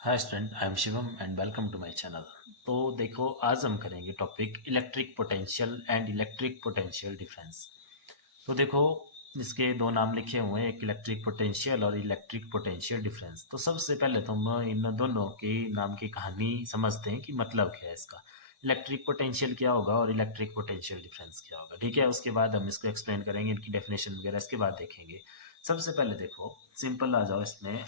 Hi student, I am Shivam and welcome to my channel. तो देखो, आज हम करेंगे topic electric potential and electric potential difference. तो देखो, इसके दो नाम लिखे हुए हैं, एक इलेक्ट्रिक पोटेंशियल और इलेक्ट्रिक पोटेंशियल डिफरेंस। तो सबसे पहले तो हम इन दोनों के नाम की कहानी समझते हैं कि मतलब क्या है इसका। इलेक्ट्रिक पोटेंशियल क्या होगा और इलेक्ट्रिक पोटेंशियल डिफरेंस क्या होगा, ठीक है। उसके बाद हम इसको एक्सप्लेन करेंगे, इनकी डेफिनेशन वगैरह इसके बाद देखेंगे। सबसे पहले देखो, सिंपल आ जाओ इसमें।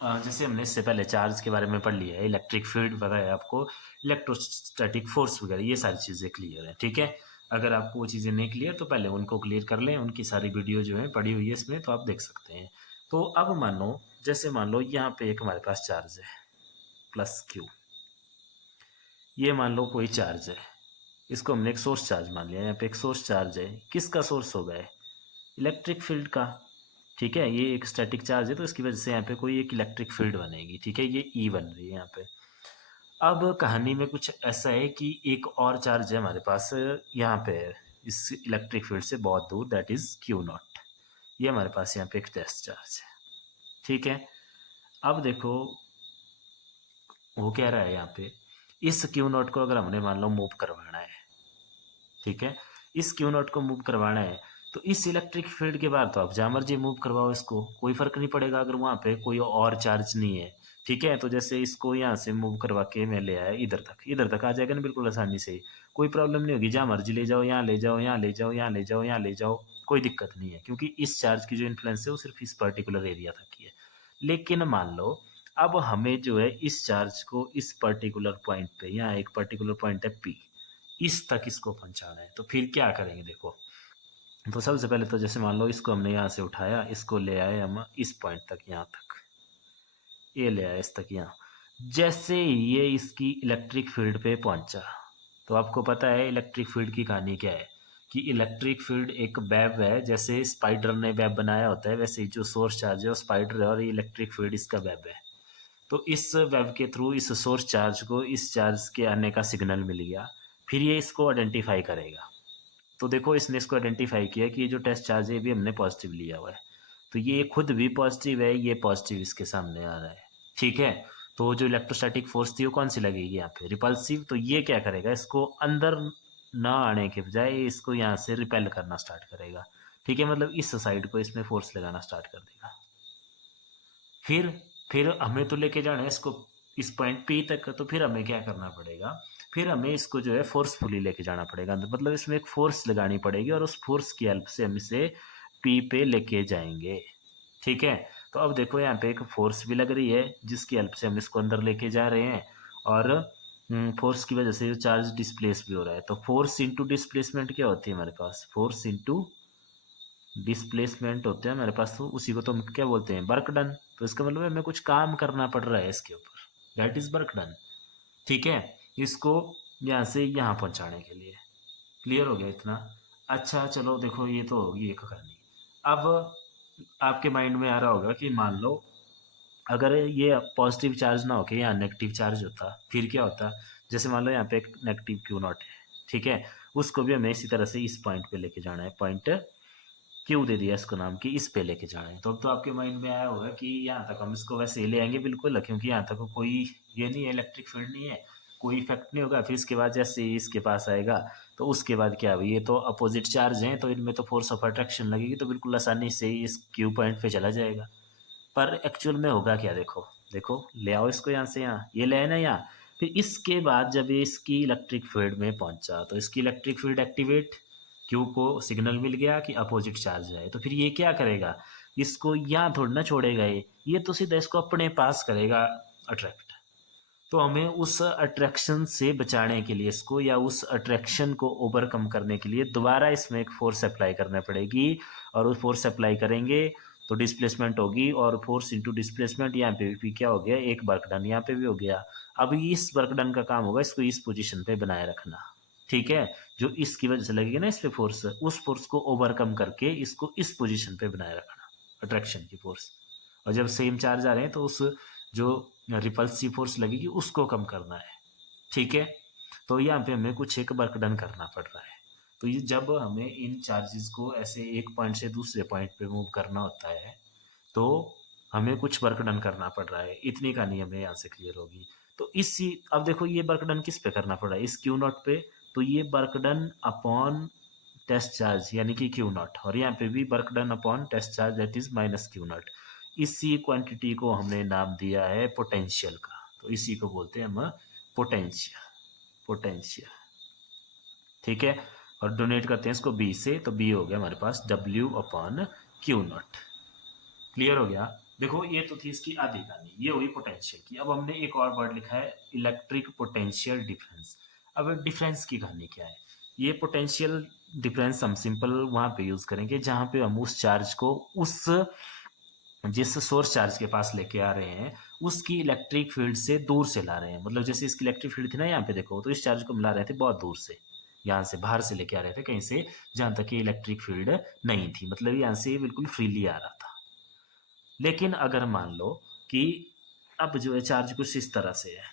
जैसे हमने इससे पहले चार्ज के बारे में पढ़ लिया है, इलेक्ट्रिक फील्ड पता है आपको, इलेक्ट्रोस्टैटिक फोर्स वगैरह, ये सारी चीज़ें क्लियर है, ठीक है। अगर आपको वो चीज़ें नहीं क्लियर तो पहले उनको क्लियर कर लें, उनकी सारी वीडियो जो है पड़ी हुई है इसमें, तो आप देख सकते हैं। तो अब मान लो, जैसे मान लो यहाँ पे एक हमारे पास चार्ज है प्लस क्यू। ये मान लो कोई चार्ज है, इसको हमने एक सोर्स चार्ज मान लिया। यहाँ पे एक सोर्स चार्ज है, किसका सोर्स होगा? इलेक्ट्रिक फील्ड का। ठीक है, ये एक स्टैटिक चार्ज है तो इसकी वजह से यहाँ पे कोई एक इलेक्ट्रिक फील्ड बनेगी, ठीक है। ये ई बन रही है यहाँ पे। अब कहानी में कुछ ऐसा है कि एक और चार्ज है हमारे पास यहाँ पे, इस इलेक्ट्रिक फील्ड से बहुत दूर, दैट इज क्यू नॉट। ये हमारे पास यहाँ पे एक टेस्ट चार्ज है, ठीक है। अब देखो, वो कह रहा है यहाँ पे, इस क्यू नॉट को अगर हमने मान लो मूव करवाना है, ठीक है, इस क्यू नॉट को मूव करवाना है, तो इस इलेक्ट्रिक फील्ड के बाद तो आप जहाँ मर्जी मूव करवाओ, इसको कोई फर्क नहीं पड़ेगा अगर वहाँ पे कोई और चार्ज नहीं है, ठीक है। तो जैसे इसको यहाँ से मूव करवा के मैं ले आया इधर तक आ जाएगा ना, बिल्कुल आसानी से, कोई प्रॉब्लम नहीं होगी। जहाँ मर्जी ले जाओ, यहाँ ले जाओ, यहाँ ले जाओ, यहाँ ले जाओ, यहाँ ले जाओ, कोई दिक्कत नहीं है, क्योंकि इस चार्ज की जो इन्फ्लुएंस है वो सिर्फ इस पर्टिकुलर एरिया तक ही है। लेकिन मान लो, अब हमें जो है इस चार्ज को इस पर्टिकुलर पॉइंट पे, यहाँ एक पर्टिकुलर पॉइंट है पी, इस तक इसको पहुंचाना है, तो फिर क्या करेंगे? देखो, तो सबसे पहले तो जैसे मान लो इसको हमने यहाँ से उठाया, इसको ले आए हम इस पॉइंट तक, यहाँ तक, ये ले आए इस तक, यहाँ। जैसे ही ये इसकी इलेक्ट्रिक फील्ड पे पहुंचा, तो आपको पता है इलेक्ट्रिक फील्ड की कहानी क्या है, कि इलेक्ट्रिक फील्ड एक वेब है, जैसे स्पाइडर ने वेब बनाया होता है, वैसे ही जो सोर्स चार्ज है वो स्पाइडर है, और ये इलेक्ट्रिक फील्ड इसका वेब है। तो इस वेब के थ्रू इस सोर्स चार्ज को इस चार्ज के आने का सिग्नल मिल गया, फिर ये इसको आइडेंटिफाई करेगा। तो देखो, इसने इसको आइडेंटिफाई किया कि ये जो टेस्ट चार्ज है ये भी हमने पॉजिटिव लिया हुआ है, तो ये खुद भी पॉजिटिव है, ये पॉजिटिव इसके सामने आ रहा है, ठीक है। तो जो इलेक्ट्रोस्टैटिक फोर्स थी वो कौन सी लगेगी यहाँ पे? रिपल्सिव। तो ये क्या करेगा, इसको अंदर ना आने के बजाय इसको यहाँ से रिपेल करना स्टार्ट करेगा, ठीक है। मतलब इस साइड को इसमें फोर्स लगाना स्टार्ट कर देगा। फिर फिर हमें तो लेके जाना है इसको इस पॉइंट पी तक, तो फिर हमें क्या करना पड़ेगा? फिर हमें इसको जो है फोर्सफुली लेके जाना पड़ेगा अंदर, मतलब इसमें एक फोर्स लगानी पड़ेगी, और उस फोर्स की हेल्प से हम इसे पी पे लेके जाएंगे, ठीक है। तो अब देखो, यहाँ पे एक फोर्स भी लग रही है जिसकी हेल्प से हम इसको अंदर लेके जा रहे हैं, और फोर्स की वजह से जो चार्ज डिस्प्लेस भी हो रहा है। तो फोर्स इंटू डिस्प्लेसमेंट क्या होती है हमारे पास? फोर्स इंटू डिस्प्लेसमेंट होते हैं हमारे पास, तो उसी को तो हम क्या बोलते हैं? Work done. तो इसका मतलब हमें कुछ काम करना पड़ रहा है इसके ऊपर, दैट इज वर्क डन, ठीक है। इसको यहाँ से यहाँ पहुँचाने के लिए। क्लियर हो गया इतना? अच्छा चलो, देखो ये तो होगी एक कहानी। अब आपके माइंड में आ रहा होगा कि मान लो अगर ये पॉजिटिव चार्ज ना होके यहाँ नेगेटिव चार्ज होता, फिर क्या होता? जैसे मान लो यहाँ पे एक नेगेटिव क्यू नॉट है, ठीक है, उसको भी हमें इसी तरह से इस पॉइंट पे लेके जाना है, पॉइंट क्यों दे दिया इसको नाम कि इस पे लेके जाना है। तो अब तो आपके माइंड में आया होगा कि यहाँ तक हम इसको वैसे ही ले आएंगे बिल्कुल, क्योंकि यहाँ तक कोई ये नहीं है, इलेक्ट्रिक फील्ड नहीं है, कोई इफेक्ट नहीं होगा। फिर इसके बाद जैसे ही इसके पास आएगा, तो उसके बाद क्या हुआ, ये तो अपोजिट चार्ज हैं, तो इनमें तो फोर्स ऑफ अट्रैक्शन लगेगी, तो बिल्कुल आसानी से ही इस क्यू पॉइंट पे चला जाएगा। पर एक्चुअल में होगा क्या? देखो देखो, ले आओ इसको यहाँ से, यहाँ ये ले आए ना यहाँ। फिर इसके बाद जब ये इसकी इलेक्ट्रिक फील्ड में पहुंचा, तो इसकी इलेक्ट्रिक फील्ड एक्टिवेट, क्यू को सिग्नल मिल गया कि अपोजिट चार्ज है, तो फिर ये क्या करेगा? इसको यहाँ थोड़ी ना छोड़ेगा, ये तो सीधा इसको अपने पास करेगा अट्रैक्ट। तो हमें उस अट्रैक्शन से बचाने के लिए इसको, या उस अट्रैक्शन को ओवरकम करने के लिए दोबारा इसमें एक फोर्स अप्लाई करना पड़ेगी, और उस फोर्स अप्लाई करेंगे तो डिस्प्लेसमेंट होगी, और फोर्स इंटू डिस्प्लेसमेंट, यहाँ पे भी क्या हो गया, एक वर्क डन यहाँ पे भी हो गया। अब इस वर्क डन का काम होगा इसको इस पोजीशन पे बनाए रखना, ठीक है। जो इसकी वजह से लगेगी ना इस पे फोर्स, उस फोर्स को ओवरकम करके इसको इस पोजीशन पे बनाए रखना, अट्रैक्शन की फोर्स। और जब सेम चार्ज आ रहे हैं तो उस जो रिपल्सिव फोर्स लगेगी उसको कम करना है, ठीक है। तो यहाँ पे हमें कुछ एक वर्क डन करना पड़ रहा है। तो ये जब हमें इन चार्जेस को ऐसे एक पॉइंट से दूसरे पॉइंट पे मूव करना होता है, तो हमें कुछ वर्क डन करना पड़ रहा है, इतनी कहानी हमें यहाँ से क्लियर होगी। तो इसी अब देखो ये वर्क डन किस पे करना पड़ रहा है, इस क्यू नॉट पे। तो ये work done upon test charge यानी कि क्यू नॉट, और यहाँ पे भी work done upon test charge that is minus Q naught. इसी क्वांटिटी को हमने नाम दिया है पोटेंशियल का, तो इसी को बोलते हैं हम पोटेंशियल। पोटेंशियल ठीक है, और डोनेट करते हैं इसको बी से, तो बी हो गया हमारे पास W upon Q naught. Clear हो गया। देखो ये तो थी इसकी आधी कहानी, ये हुई पोटेंशियल की। अब हमने एक और वर्ड लिखा है इलेक्ट्रिक पोटेंशियल डिफरेंस। अब डिफरेंस की कहानी क्या है, ये पोटेंशियल डिफरेंस हम सिंपल वहां पे यूज करेंगे जहां पे हम उस चार्ज को उस जिस सोर्स चार्ज के पास लेके आ रहे हैं उसकी इलेक्ट्रिक फील्ड से दूर से ला रहे हैं। मतलब जैसे इसकी इलेक्ट्रिक फील्ड थी ना यहाँ पे देखो, तो इस चार्ज को मिला रहे थे बहुत दूर से, यहाँ से बाहर से लेके आ रहे थे कहीं से जहां तक ये इलेक्ट्रिक फील्ड नहीं थी, मतलब यहाँ से बिल्कुल फ्रीली आ रहा था। लेकिन अगर मान लो कि अब जो है चार्ज कुछ इस तरह से है,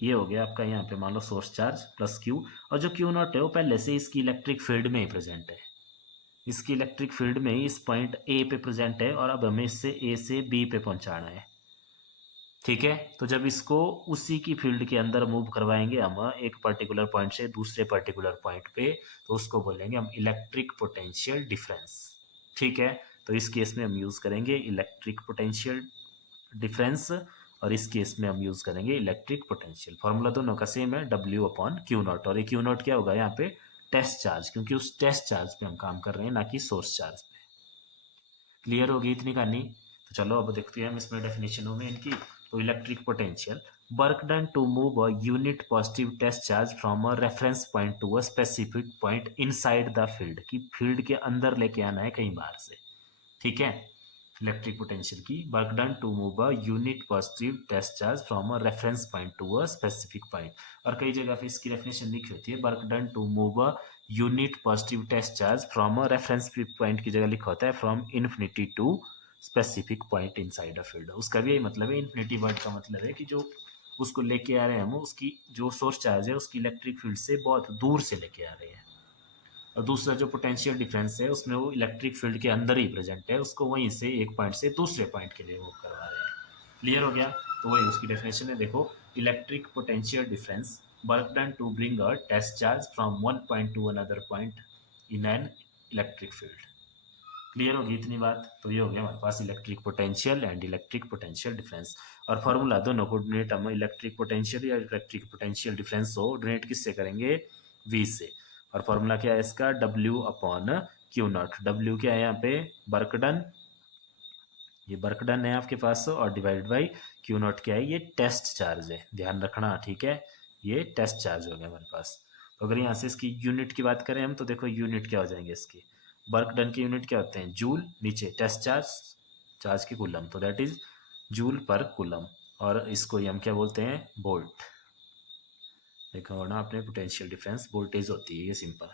ये हो गया आपका यहाँ पे मान लो सोर्स चार्ज प्लस क्यू, और जो क्यू नॉट है वो पहले से इसकी इलेक्ट्रिक फील्ड में ही प्रेजेंट है, इसकी इलेक्ट्रिक फील्ड में ही इस पॉइंट ए पे प्रेजेंट है, और अब हमें इससे ए से बी पे पहुंचाना है। ठीक है, तो जब इसको उसी की फील्ड के अंदर मूव करवाएंगे हम एक पर्टिकुलर पॉइंट से दूसरे पर्टिकुलर पॉइंट पे, तो उसको बोलेंगे हम इलेक्ट्रिक पोटेंशियल डिफरेंस। ठीक है, तो इस केस में हम यूज करेंगे इलेक्ट्रिक पोटेंशियल डिफरेंस, और इस केस में हम यूज करेंगे इलेक्ट्रिक पोटेंशियल। फॉर्मूला दोनों का सेम है, डब्ल्यू अपॉन क्यू नॉट, और ये क्यू नॉट क्या होगा यहाँ पे टेस्ट चार्ज, क्योंकि उस टेस्ट चार्ज पे हम काम कर रहे हैं ना कि सोर्स चार्ज पे। क्लियर होगी इतनी कहानी। तो चलो अब देखते हैं हम इसमें डेफिनेशनों में इनकी। तो electric potential work done to move a unit positive test charge from a reference point to a specific point inside the field, की फील्ड के अंदर लेके आना है कहीं बाहर से। ठीक है, इलेक्ट्रिक पोटेंशियल की work done to move a unit positive test charge from a reference point to a specific point, और कई जगह पे इसकी डेफिनेशन लिखी होती है work done to move a unit positive test charge from a reference point की जगह लिखा होता है from infinity to specific point inside a field. उसका भी यही मतलब है, इन्फिनिटी वर्ड का मतलब है कि जो उसको लेके आ रहे हैं हम, उसकी जो सोर्स चार्ज है उसकी इलेक्ट्रिक फील्ड से बहुत दूर से लेके आ रहे हैं, और दूसरा जो पोटेंशियल डिफरेंस है उसमें वो इलेक्ट्रिक फील्ड के अंदर ही प्रेजेंट है, उसको वहीं से एक पॉइंट से दूसरे पॉइंट के लिए वो करवा रहे हैं। क्लियर हो गया, तो वही उसकी डेफिनेशन है। देखो electric potential difference work done to bring a test charge from one point to another point in an electric field. Clear होगी इतनी बात। तो ये हो गया हमारे पास electric potential and electric potential difference. और फॉर्मूला दोनों को डोनेट हम इलेक्ट्रिक पोटेंशियल या इलेक्ट्रिक पोटेंशियल डिफरेंस हो डोनेट किससे करेंगे, वी से। और फॉर्मूला क्या है इसका, W upon Q naught. W क्या है यहाँ पे वर्क डन, ये वर्क डन है आपके पास, और डिवाइड बाई क्यू नॉट क्या है, ये टेस्ट चार्ज है, ध्यान रखना। ठीक है, ये टेस्ट चार्ज हो गया हमारे पास। तो अगर यहाँ से इसकी यूनिट की बात करें हम, तो देखो यूनिट क्या हो जाएंगे इसकी, वर्क डन के यूनिट क्या होते हैं जूल, नीचे टेस्ट चार्ज, चार्ज की कूलम, तो दैट इज जूल पर कूलम, और इसको हम क्या बोलते हैं वोल्ट। देखा हो ना आपने, पोटेंशियल डिफरेंस वोल्टेज होती है, ये सिंपल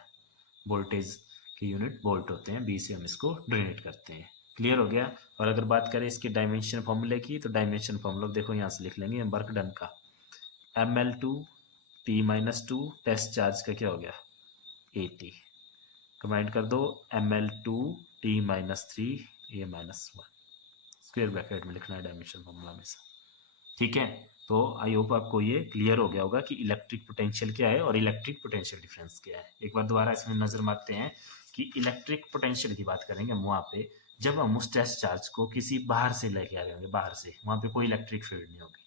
वोल्टेज के यूनिट वोल्ट होते हैं, बी से हम इसको डोनेट करते हैं। क्लियर हो गया। और अगर बात करें इसके डायमेंशन फॉर्मूले की, तो डायमेंशन फॉर्मूला देखो यहाँ से लिख लेंगे हम वर्क डन का, ml2 T-2 टेस्ट चार्ज का क्या हो गया AT, कंबाइन कर दो ml2T-3 A-1, स्क्वायर ब्रैकेट में लिखना है डायमेंशन फॉर्मूला में से। ठीक है, तो आई होप आपको ये क्लियर हो गया होगा कि इलेक्ट्रिक पोटेंशियल क्या है और इलेक्ट्रिक पोटेंशियल डिफरेंस क्या है। एक बार दोबारा इसमें नजर मारते हैं कि इलेक्ट्रिक पोटेंशियल की बात करेंगे हम वहाँ पे जब हम उस टेस्ट चार्ज को किसी बाहर से लेके आ रहे होंगे, बाहर से, वहाँ पे कोई इलेक्ट्रिक फील्ड नहीं होगी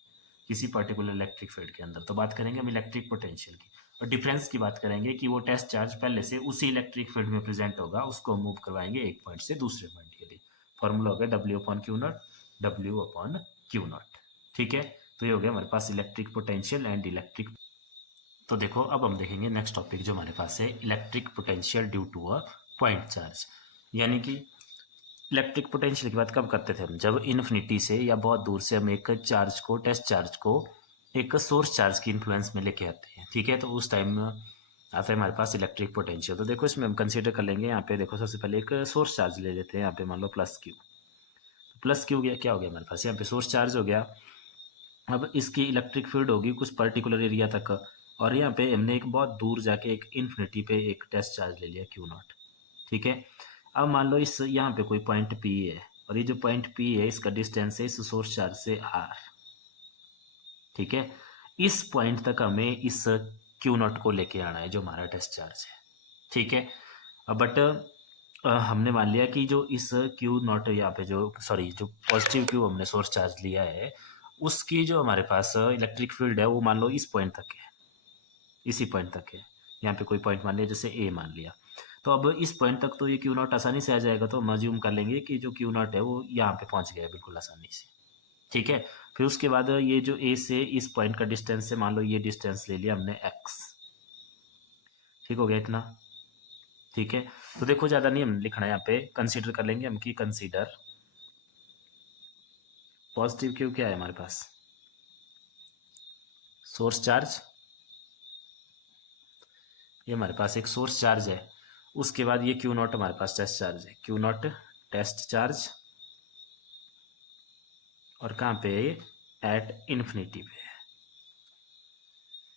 किसी पर्टिकुलर इलेक्ट्रिक फील्ड के अंदर, तो बात करेंगे हम इलेक्ट्रिक पोटेंशियल की। और डिफरेंस की बात करेंगे कि वो टेस्ट चार्ज पहले से उसी इलेक्ट्रिक फील्ड में प्रेजेंट होगा, उसको मूव करवाएंगे एक पॉइंट से दूसरे पॉइंट के लिए। फॉर्मूला होगा W upon Q naught, W upon Q not. ठीक है, तो ये हो गया हमारे पास इलेक्ट्रिक पोटेंशियल एंड इलेक्ट्रिक। तो देखो अब हम देखेंगे नेक्स्ट टॉपिक जो हमारे पास है electric potential due to a point charge. यानी कि इलेक्ट्रिक पोटेंशियल की बात कब करते थे हम, जब इन्फिनिटी से या बहुत दूर से हम एक चार्ज को, टेस्ट चार्ज को एक सोर्स चार्ज की इन्फ्लुएंस में लेके आते हैं। ठीक है, तो उस टाइम आता है हमारे पास इलेक्ट्रिक पोटेंशियल। तो देखो इसमें हम कंसीडर कर लेंगे, यहाँ पे देखो सबसे पहले एक सोर्स चार्ज ले लेते हैं, यहाँ पे मान लो प्लस क्यू। प्लस क्यू गया क्या हो गया हमारे पास, यहाँ पे सोर्स चार्ज हो गया। अब इसकी इलेक्ट्रिक फील्ड होगी कुछ पर्टिकुलर एरिया तक, और यहाँ पे हमने एक बहुत दूर जाके एक इन्फिनिटी पे एक टेस्ट चार्ज ले लिया क्यू नॉट। ठीक है, अब मान लो इस यहाँ पे कोई पॉइंट पी है, और ये जो पॉइंट पी है इसका डिस्टेंस है इस सोर्स चार्ज से आर। ठीक है, इस पॉइंट तक हमें इस क्यू नॉट को लेके आना है जो हमारा टेस्ट चार्ज है। ठीक है, बट हमने मान लिया कि जो इस क्यू नॉट यहाँ पे जो जो पॉजिटिव क्यू हमने सोर्स चार्ज लिया है उसकी जो हमारे पास इलेक्ट्रिक फील्ड है वो मान लो इस पॉइंट तक है, इसी पॉइंट तक है। यहाँ पे कोई पॉइंट मान लिया जैसे ए मान लिया, तो अब इस पॉइंट तक तो ये क्यू नॉट आसानी से आ जाएगा, तो हम अज्यूम कर लेंगे कि जो क्यू नॉट है वो यहाँ पे पहुँच गया है बिल्कुल आसानी से। ठीक है, फिर उसके बाद ये जो ए से इस पॉइंट का डिस्टेंस है, मान लो ये डिस्टेंस ले लिया हमने एक्स। ठीक हो गया इतना। ठीक है, तो देखो ज़्यादा नहीं हम लिखना है, यहाँ पे कंसीडर कर लेंगे हम कि कंसीडर पॉजिटिव क्यू क्या है हमारे पास, सोर्स चार्ज। ये हमारे पास एक सोर्स चार्ज है, उसके बाद ये क्यू नॉट हमारे पास टेस्ट चार्ज है, क्यू नॉट टेस्ट चार्ज, और कहाँ पे एट इन्फिनिटी पे।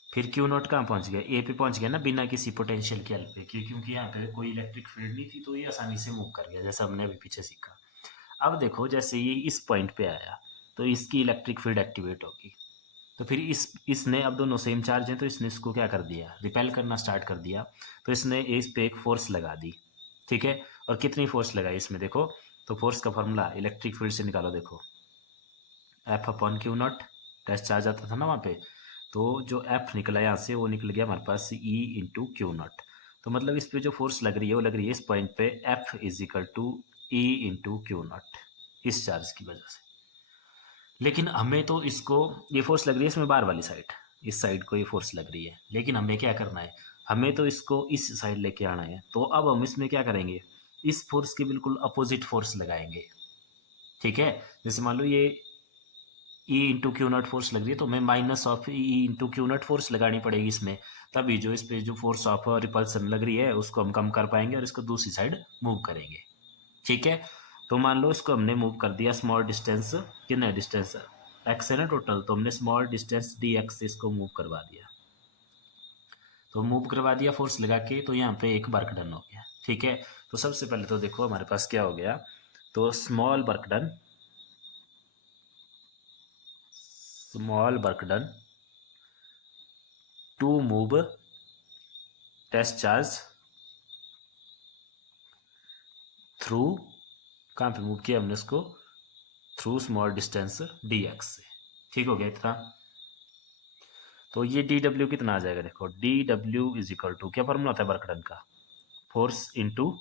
फिर क्यू नॉट कहाँ पहुँच गया, ए पे पहुँच गया ना, बिना किसी पोटेंशियल के हेल्प पे, क्योंकि यहाँ पे कोई इलेक्ट्रिक फील्ड नहीं थी तो ये आसानी से मूव कर गया जैसा हमने अभी पीछे सीखा। अब देखो जैसे ये इस पॉइंट पे आया तो इसकी इलेक्ट्रिक फील्ड एक्टिवेट होगी, तो फिर इसने अब दोनों सेम चार्ज हैं तो इसने इसको क्या कर दिया, रिपेल करना स्टार्ट कर दिया, तो इसने इस पे एक फोर्स लगा दी। ठीक है, और कितनी फोर्स लगाई इसमें देखो, तो फोर्स का फॉर्मूला इलेक्ट्रिक फील्ड से निकालो, देखो F upon Q naught, test charge आता था ना वहाँ पे, तो जो एफ निकला यहाँ से वो निकल गया हमारे पास ई इंटू क्यू नॉट। तो मतलब इस पे जो फोर्स लग रही है वो लग रही है इस पॉइंट पे F is equal to E into Q naught, इस चार्ज की वजह से। लेकिन हमें तो इसको, ये फोर्स लग रही है इसमें बाहर वाली साइड, इस साइड को ये फोर्स लग रही है, लेकिन हमें क्या करना है, हमें तो इसको इस साइड लेके आना है। तो अब हम इसमें क्या करेंगे, इस फोर्स के बिल्कुल अपोजिट फोर्स लगाएंगे। ठीक है, जैसे मान लो ये ई इंटू क्यू नॉट फोर्स लग रही है तो हमें minus of E into Q not force लगानी पड़ेगी इसमें, तभी जो इस पे जो फोर्स ऑफ रिपल्सन लग रही है उसको हम कम कर पाएंगे और इसको दूसरी साइड मूव करेंगे। ठीक है, तो मान लो इसको हमने मूव कर दिया स्मॉल डिस्टेंस, कितना डिस्टेंस एक्स है ना टोटल, तो हमने स्मॉल डिस्टेंस डी एक्स से इसको मूव करवा दिया, तो मूव करवा दिया फोर्स लगा के, तो यहाँ पे एक वर्क डन हो गया। ठीक है, तो सबसे पहले तो देखो हमारे पास क्या हो गया, तो small work done to move test charge through, कहाँ पे मूव किया हमने इसको, through small distance D X से। ठीक हो गया इतना। तो ये डी डब्ल्यू कितना आ जाएगा, देखो D W is equal to, क्या फॉर्मूला होता है वर्क डन का, फोर्स इंटू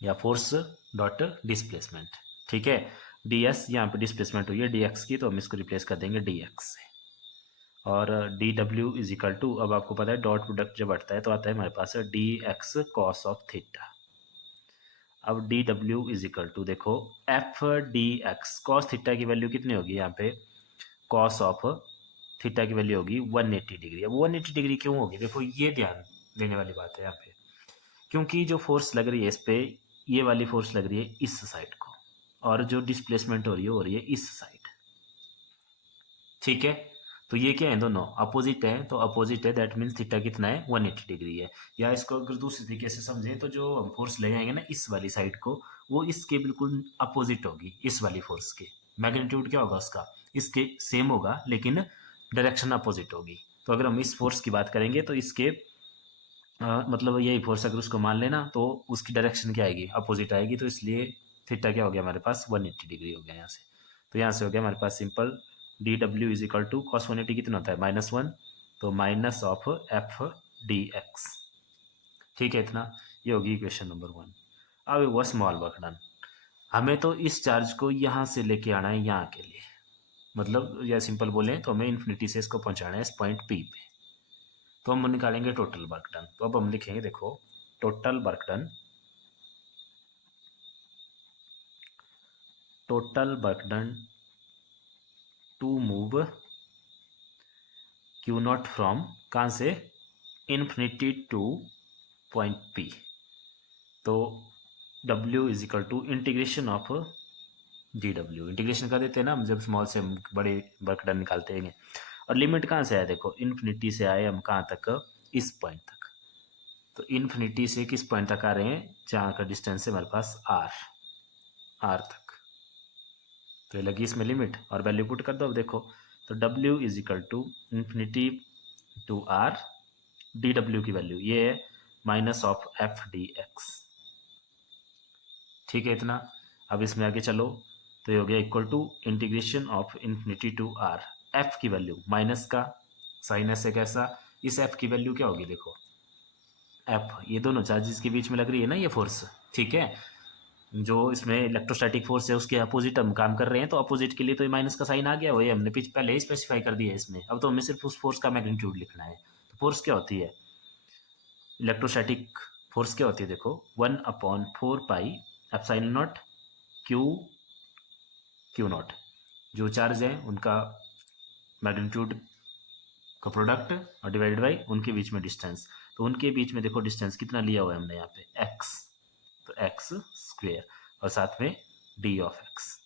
या फोर्स डॉट डिस्प्लेसमेंट। ठीक है, डी एस यहाँ पे डिस्प्लेसमेंट हुई है डी एक्स की, तो हम इसको रिप्लेस कर देंगे डी एक्स से, और D W is equal to, अब आपको पता है डॉट प्रोडक्ट जब बढ़ता है तो आता है हमारे पास d x cos of theta. अब d W is equal to देखो F D x, cos theta की वैल्यू कितनी होगी यहाँ पे, कॉस ऑफ थीटा की वैल्यू होगी 180 डिग्री। अब 180 डिग्री क्यों होगी, देखो ये ध्यान देने वाली बात है यहाँ पे, क्योंकि जो फोर्स लग रही है इस पे, ये वाली फोर्स लग रही है इस साइड को, और जो डिस्प्लेसमेंट हो रही है इस साइड। ठीक है, तो ये क्या है, दोनों अपोजिट है, तो अपोजिट है दैट मीन्स थीटा कितना है 180 डिग्री है। या इसको अगर दूसरे तरीके से समझें तो जो हम फोर्स ले जाएंगे ना इस वाली साइड को, वो इसके बिल्कुल अपोजिट होगी, इस वाली फोर्स के मैग्नीट्यूड क्या होगा उसका, इसके सेम होगा लेकिन डायरेक्शन अपोजिट होगी। तो अगर हम इस फोर्स की बात करेंगे तो इसके मतलब यही फोर्स अगर उसको मान लेना तो उसकी डायरेक्शन क्या आएगी, अपोजिट आएगी, तो इसलिए थीटा क्या हो गया हमारे पास 180 डिग्री हो गया यहाँ से। तो यहाँ से हो गया हमारे पास simple d W is equal to cos 180 कितना होता है -1, तो minus of F D x. ठीक है इतना, ये होगी इक्वेशन नंबर 1। अब वो स्मॉल वर्क डन, हमें तो इस चार्ज को यहाँ से लेके आना है यहाँ के लिए, मतलब या सिंपल बोलें तो हमें इन्फिनिटी से इसको पहुँचाना है इस पॉइंट पी पे, तो हम निकालेंगे टोटल वर्क डन। तो अब हम लिखेंगे देखो total work done, to move Q naught from, कहाँ से, इन्फिनिटी टू पॉइंट पी, तो W is equal to integration of G W, integration कर देते हैं ना हम जब स्मॉल से हम बड़े वर्क डन निकालते हैं। और लिमिट कहाँ से आया, देखो इन्फिनिटी से आए हम कहाँ तक, इस पॉइंट तक, तो इन्फिनिटी से किस पॉइंट तक आ रहे हैं, जहाँ का डिस्टेंस है हमारे पास R। आर तक। तो ये लगी इसमें लिमिट और वैल्यू पुट कर दो। अब देखो तो W is equal to infinity to R D W की वैल्यू ये है minus of F D x. ठीक है इतना। अब इसमें आगे चलो तो ये हो गया equal to integration of infinity to R F की वैल्यू माइनस का साइन ऐसे कैसा, इस एफ की वैल्यू क्या होगी देखो एफ, ये दोनों चार्जेस के बीच में लग रही है ना ये फोर्स, ठीक है, जो इसमें इलेक्ट्रोस्टैटिक फोर्स है उसके अपोजिट हम काम कर रहे हैं, तो अपोजिट के लिए तो ये माइनस का साइन आ गया, वही हमने पहले ही स्पेसिफाई कर दिया है इसमें। अब तो हमें सिर्फ उस फोर्स का मैग्नीट्यूड लिखना है। तो फोर्स क्या होती है, इलेक्ट्रोस्टैटिक फोर्स क्या होती है देखो 1/4 pi epsilon not Q not, जो चार्ज है उनका मैग्नीट्यूड का प्रोडक्ट और डिवाइडेड बाई उनके बीच में डिस्टेंस। तो उनके बीच में देखो डिस्टेंस कितना लिया हुआ है हमने यहाँ पे x, तो x स्क्वेयर और साथ में d ऑफ x,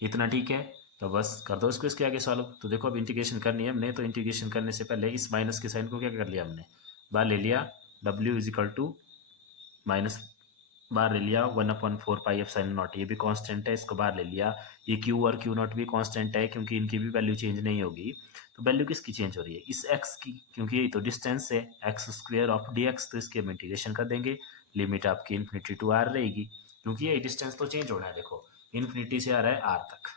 इतना ठीक है। तो बस कर दो इसको इसके आगे सॉल्व। तो देखो अब इंटीग्रेशन करनी है हमने, तो इंटीग्रेशन करने से पहले इस माइनस के साइन को क्या कर लिया हमने, बाहर ले लिया, w is equal to minus बाहर ले लिया 1/4 पाई एप्सिलॉन नॉट, ये भी कांस्टेंट है, इसको बाहर ले लिया। ये q और q नॉट भी कांस्टेंट है क्योंकि इनकी भी वैल्यू चेंज नहीं होगी। तो वैल्यू किसकी चेंज हो रही है, इस x की, क्योंकि ये तो डिस्टेंस है x स्क्वेयर ऑफ dx, तो इसके हम इंटीग्रेशन कर देंगे। लिमिट आपकी इन्फिनिटी टू r रहेगी, क्योंकि ये डिस्टेंस तो चेंज हो रहा है, देखो इन्फिनिटी से आ रहा है r तक,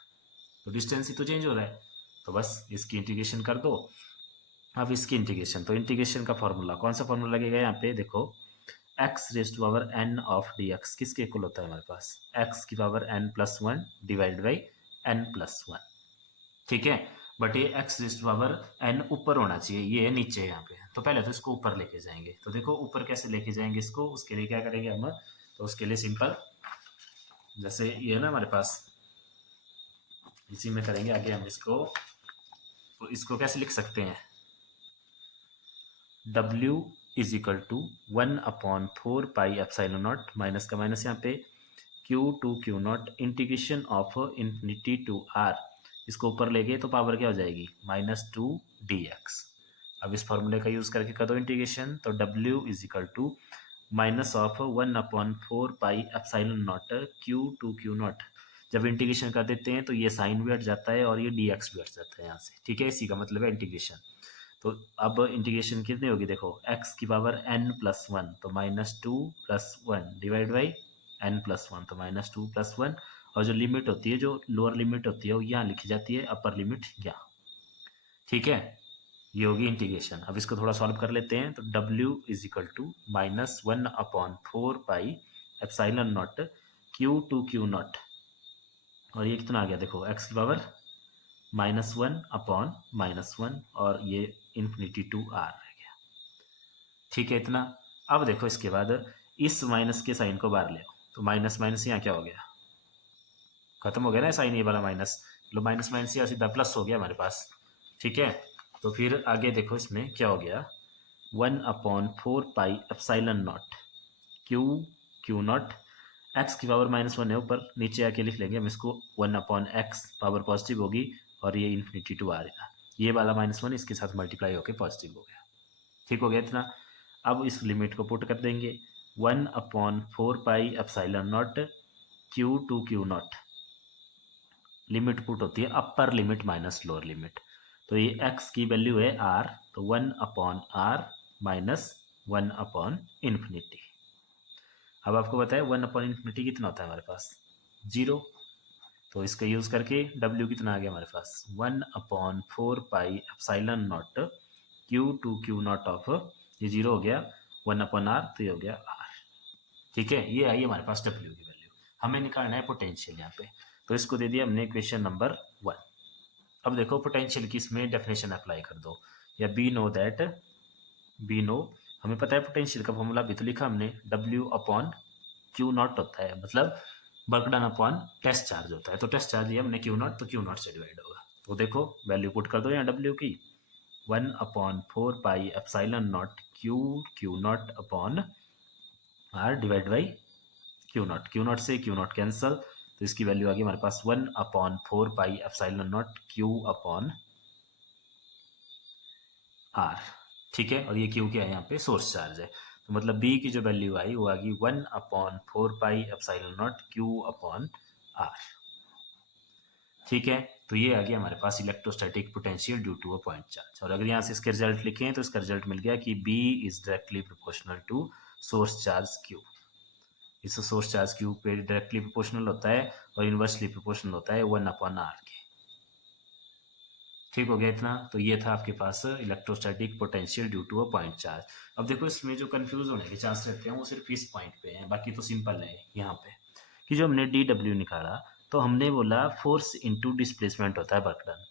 तो डिस्टेंस ही तो चेंज हो रहा है। तो बस इसकी इंटीग्रेशन कर दो। अब इसकी इंटीग्रेशन, तो इंटीग्रेशन का फॉर्मूला कौन सा फॉर्मूला लगेगा यहाँ पे देखो, x raise to power n of dx किसके इक्वल होता है हमारे पास, x की power n+1 divide by n+1, ठीक है। बट ये x raise to power n ऊपर होना चाहिए, ये नीचे है यहाँ पे, तो पहले तो इसको ऊपर लेके जाएंगे। तो देखो ऊपर कैसे लेके जाएंगे इसको, उसके लिए क्या करेंगे हम, तो उसके लिए सिंपल, जैसे ये है ना हमारे पास, इसी में करेंगे आगे हम इसको। तो इसको कैसे लिख सकते हैं, W is equal to 1/4 pi epsilon naught, minus का माइनस यहाँ पे Q integration of infinity to r, इसको ऊपर ले गए तो पावर क्या हो जाएगी -2dx। अब इस फॉर्मूले का यूज़ करके कर दो इंटीग्रेशन, तो W is equal to minus of 1/4 pi epsilon naught Q naught. जब इंटीग्रेशन कर देते हैं तो ये साइन भी हट जाता है और ये dx भी हट जाता है यहाँ से, ठीक है, इसी का मतलब है इंटीग्रेशन। तो अब इंटीग्रेशन कितनी होगी देखो, x की पावर n+1 तो -2+1 डिवाइड बाई n+1 तो -2+1, और जो लिमिट होती है, जो लोअर लिमिट होती है वो यहाँ लिखी जाती है, अपर लिमिट यहाँ, ठीक है, ये होगी इंटीग्रेशन। अब इसको थोड़ा सॉल्व कर लेते हैं। तो W is equal to -1/4 pi epsilon naught Q naught, और ये कितना आ गया देखो x की पावर -1/-1 और ये इन्फिनिटी टू r रह गया, ठीक है इतना। अब देखो इसके बाद इस माइनस के साइन को बाहर ले आओ, तो माइनस माइनस यहाँ क्या हो गया, खत्म हो गया ना साइन, ये वाला माइनस, लो माइनस माइनस यहाँ सीधा प्लस हो गया हमारे पास, ठीक है। तो फिर आगे देखो इसमें क्या हो गया, 1/4 pi epsilon not Q not, x की पावर -1 है ऊपर, नीचे आके लिख लेंगे हम इसको 1/x, पावर पॉजिटिव होगी और ये इन्फिनिटी टू आ रहा, ये वाला -1 इसके साथ मल्टीप्लाई होकर पॉजिटिव हो गया, ठीक हो गया इतना। अब इस लिमिट को पुट कर देंगे 1/4 pi epsilon not Q not, limit put होती है upper limit minus lower limit, तो ये x की वैल्यू है r, तो 1/r माइनस 1/इन्फिनिटी। अब आपको बताया 1/इन्फिनिटी कितना होता है हमारे पास 0, तो इसका यूज़ करके W कितना आ गया हमारे पास 1/4 pi epsilon not Q not of, ये 0 हो गया 1/r, तो ये हो गया r, ठीक है। ये आई हमारे पास W की वैल्यू, हमें निकालना है पोटेंशियल यहाँ पे, तो इसको दे दिया हमने इक्वेशन नंबर 1। अब देखो पोटेंशियल की इसमें डेफिनेशन अप्लाई कर दो, या बी नो, हमें पता है पोटेंशियल का फॉर्मूला भी तो लिखा हमने, W/Q नॉट होता है, मतलब work done upon test charge होता है, तो टेस्ट चार्ज ये हमने Q नॉट, तो Q नॉट से डिवाइड होगा। तो देखो वैल्यू पुट कर दो यहाँ W की 1/4 pi epsilon not Q not upon r divide by Q not से क्यू नॉट कैंसल, तो इसकी वैल्यू आ गई हमारे पास 1/4 पाई एप्सिलॉन नॉट Q/r, ठीक है। और ये Q क्या है यहाँ पे सोर्स चार्ज है, तो मतलब बी की जो वैल्यू आई वो आ गई 1/4πε0 Q/r। ठीक है, तो ये आ गया हमारे पास electrostatic potential due to a point charge. और अगर यहाँ से इसके रिजल्ट लिखें तो इसका रिजल्ट मिल गया कि B is directly proportional to source charge Q. इस सोर्स चार्ज क्यू पे डायरेक्टली प्रोपोर्शनल होता है और इनवर्सली प्रोपोर्शनल होता है 1/r के। ठीक हो गया इतना। तो ये था आपके पास electrostatic potential due to a point charge. अब देखो इसमें जो कंफ्यूज होने के चांस रहते हैं वो सिर्फ इस पॉइंट पे हैं, बाकी तो सिंपल है यहाँ पे कि जो हमने डी डब्ल्यू निकाला तो हमने बोला फोर्स इनटू डिस्प्लेसमेंट होता है वर्क डन।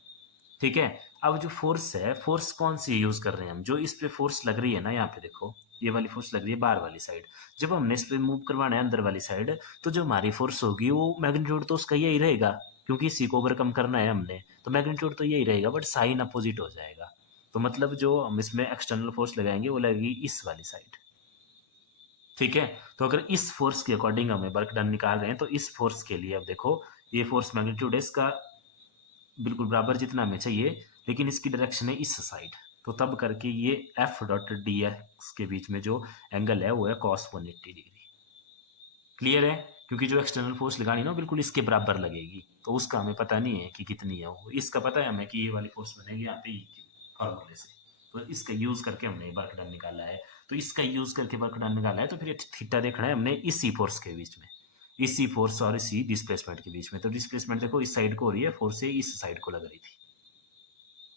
ठीक है, अब जो फोर्स है, फोर्स कौन सी यूज कर रहे हैं हम, जो इस पे फोर्स लग रही है ना, यहाँ पे देखो ये वाली फोर्स लग रही है बाहर वाली साइड। जब हमने इस पे मूव करवाना है अंदर वाली साइड, तो जो हमारी फोर्स होगी वो मैग्नीट्यूड तो उसका यही रहेगा, क्योंकि इसी को ओवरकम करना है हमने, तो मैग्नीट्यूड तो यही रहेगा, बट साइन अपोजिट हो जाएगा। तो मतलब जो हम इसमें एक्सटर्नल फोर्स लगाएंगे वो लगेगी इस वाली साइड। ठीक है, तो अगर इस फोर्स के अकॉर्डिंग हमें वर्क डन निकाल रहे हैं तो इस फोर्स के लिए अब देखो ये फोर्स मैग्नीट्यूड है इसका बिल्कुल बराबर जितना हमें चाहिए, लेकिन इसकी डायरेक्शन है इस साइड। तो तब करके ये एफ डॉट डी एक्स के बीच में जो एंगल है वो है cos 180 डिग्री। क्लियर है, क्योंकि जो एक्सटर्नल फोर्स लगानी ना बिल्कुल इसके बराबर लगेगी, तो उसका हमें पता नहीं है कि कितनी है वो, इसका पता है हमें कि ये वाली फोर्स बनेगी यहाँ पे फॉर्मूले से। तो इसका यूज करके हमने वर्क डन निकाला है। तो इसका यूज करके वर्क डन निकाला है तो फिर थीटा देखना है हमने इसी फोर्स के बीच में, इसी फोर्स और इसी डिस्प्लेसमेंट के बीच में। तो डिस्प्लेसमेंट देखो इस साइड को हो रही है, फोर्स से इस साइड को लग रही थी।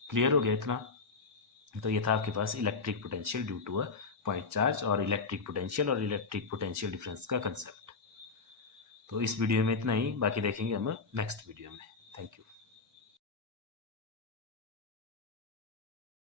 क्लियर हो गया इतना। तो ये था आपके पास electric potential due to a point charge और इलेक्ट्रिक पोटेंशियल और इलेक्ट्रिक पोटेंशियल डिफरेंस का कंसेप्ट। तो इस वीडियो में इतना ही, बाकी देखेंगे हम नेक्स्ट वीडियो में। Thank you.